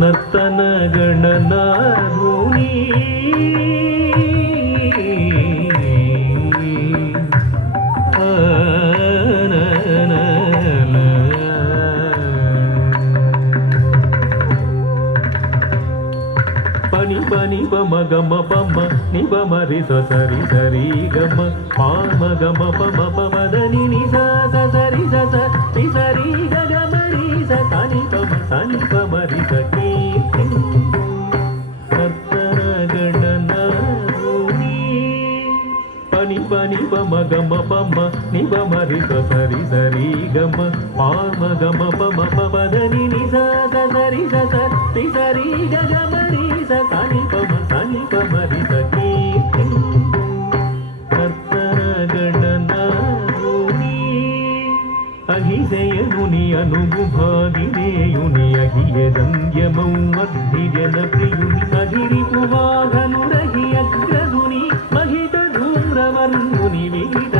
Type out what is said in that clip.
నర్తన గణనాధుని పని పని పమ గమ పమ ని పమ రి స సరి సరి గమ పామ గమ పమ పమదని ని స సరి స రి సరి గమ రి స సని పమ రి స పని పని పమ గమ పమ ని పమ రి స సరి సరి గమ పామ గమ పమ పమదని ని స సరి స రి సరి గమ రి స సని పమ రి స అహిశయనుని అనుభాగినేయుని అహియ సంయమం మధ్య జన ప్రియుని అహిరిపు వాహనురహి అగ్రదుని మహిత ధూమ్రవర్ణుని విహిత